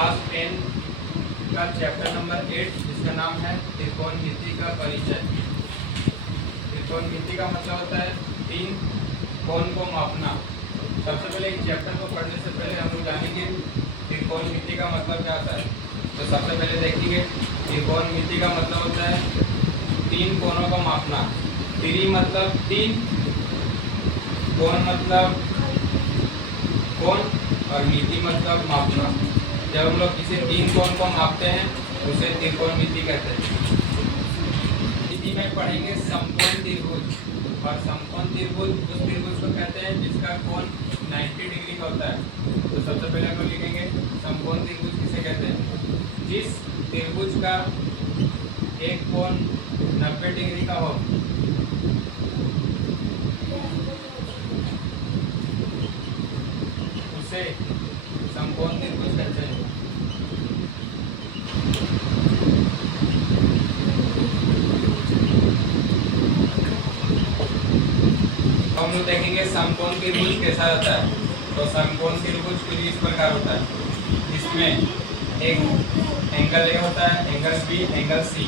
Class 10 का chapter number 8 जिसका नाम है त्रिकोणमिति का परिचय। त्रिकोणमिति का मतलब होता है तीन कोण को मापना। सबसे पहले इस चैप्टर को पढ़ने से पहले हम लोग जानेंगे त्रिकोणमिति का मतलब क्या होता है। तो सबसे पहले देखेंगे त्रिकोणमिति का मतलब होता है तीन कोणों को मापना। त्रि मतलब तीन, कोण मतलब कोण और मिति मतलब मापना। जब हम लोग किसी तीन कोण को मापते हैं उसे त्रिकोणमिति कहते हैं। मिति में पढ़ेंगे समकोण त्रिभुज, और समकोण त्रिभुज उस त्रिभुज को कहते हैं जिसका कोण 90 डिग्री का होता है। तो सबसे पहले हम लोग लिखेंगे समकोण त्रिभुज किसे कहते हैं, जिस त्रिभुज का एक कोण 90 डिग्री का हो उसे समकोण त्रिभुज कहते हैं। हम लोग देखेंगे समकोण त्रिभुज कैसा होता है। तो समकोण त्रिभुज कुछ इस प्रकार होता है, इसमें एक एंगल ए होता है, एंगल बी, एंगल सी।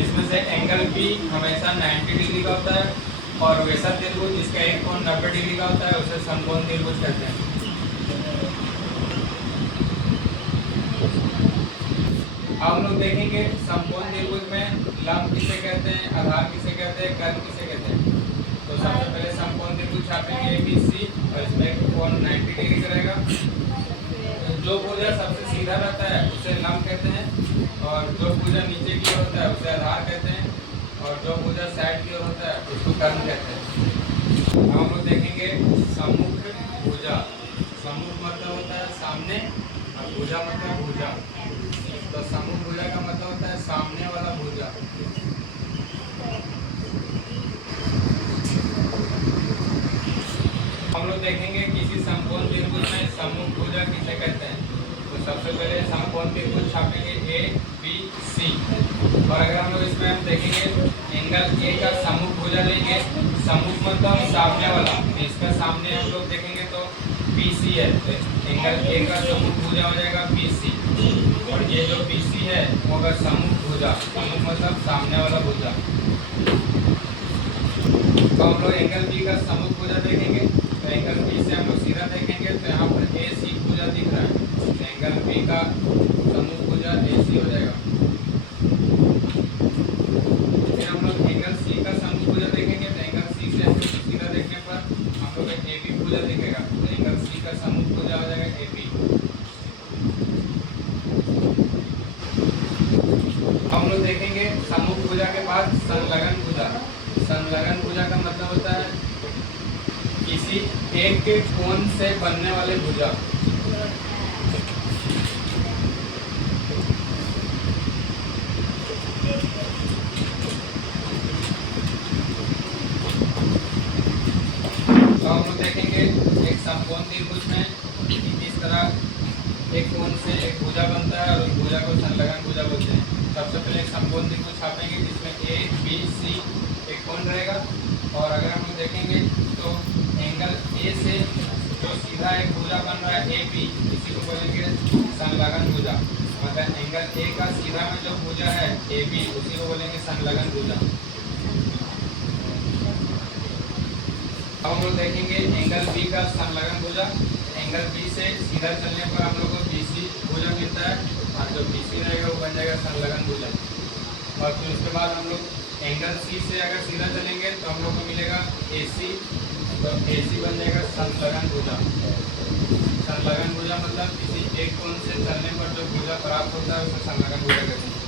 इसमें से एंगल बी हमेशा 90 डिग्री का होता है, और वैसा त्रिभुज जिसका एक कोण 90 डिग्री का होता है उसे समकोण त्रिभुज कहते हैं। अब हम लोग देखेंगे समकोण त्रिभुज में लंब किसे कहते हैं, आधार किसे कहते हैं, कर्म किसे कहते हैं। तो सबसे पहले समकोण त्रिभुज छापेंगे ABC, और इसमें एक कोण 90 डिग्री का रहेगा। जो भुजा सबसे सीधा रहता है उसे लंब कहते हैं, और जो भुजा नीचे की ओर होता है उसे आधार कहते हैं, और जो भुजा साइड की ओर होता है उसको कर्म कहते हैं। अब हम लोग देखेंगे सम्मुख भुजा। सम्मुख मतलब होता है सामने, और भुजा मतलब भुजा। तो सम्मुख भुजा का मतलब होता है सामने वाला भुजा। हम लोग देखेंगे किसी समकोण त्रिभुज में सम्मुख भुजा किसे कहते हैं। तो सबसे पहले समकोण त्रिभुज छापेंगे ABC, और अगर हम लोग इसमें हम देखेंगे एंगल ए का सम्मुख भुजा लेंगे। सम्मुख मतलब सामने वाला, इसका सामने हम लोग देखेंगे तो BC है। तो एंगल ए का सम्मुख भुजा हो जाएगा BC, और ये जो BC है वो अगर सम्मुख भुजा, सम्मुख मतलब सामने वाला भुजा। तो हम लोग एंगल बी का सम्मुख भुजा देखेंगे। तो एंगल बी से हम लोग सीधा देखेंगे तो यहाँ पर AC भुजा दिख रहा है। तो एंगल बी का सम्मुख भुजा AC हो जाएगा। फिर हम लोग एंगल सी का सम्मुख भुजा देखेंगे। तो एंगल सी से हम लोग सीधा देखने पर हम लोग AB भुजा दिखेगा। तो एंगल सी का सम्मुख भुजा हो जाएगा AB। हम लोग देखेंगे सम्मुख भुजा के बाद संलग्न भुजा। संलग्न भुजा का मतलब होता है किसी एक के कोण से बनने वाले भुजा। तो हम लोग देखेंगे एक समकोण त्रिभुज में किस तरह एक कोण से एक भुजा बनता है, और उस भुजा को संलग्न भुजा बोलते हैं। सबसे पहले एक समकोण त्रिभुज छापेंगे जिसमें ABC एक कोण रहेगा, और अगर हम लोग देखेंगे तो एंगल ए से जो सीधा एक भुजा बन रहा है AB, इसी को बोलेंगे संलग्न भुजा। मतलब एंगल ए का सीधा में जो भुजा है AB, उसी को बोलेंगे संलग्न भुजा। अब हम लोग देखेंगे एंगल बी का संलग्न भुजा। एंगल बी से सीधा चलने पर हम लोग को BC भुजा मिलता है, और जो BC रहेगा वो बन जाएगा संलग्न भुजा। और फिर उसके बाद हम लोग एंगल सी से अगर सीधा चलेंगे तो हम लोग को मिलेगा AC, तो AC बन जाएगा संलग्न भुजा। संलग्न भुजा मतलब किसी एक कोण से चलने पर जो भुजा प्राप्त होता है उसे संलग्न भुजा कहते हैं।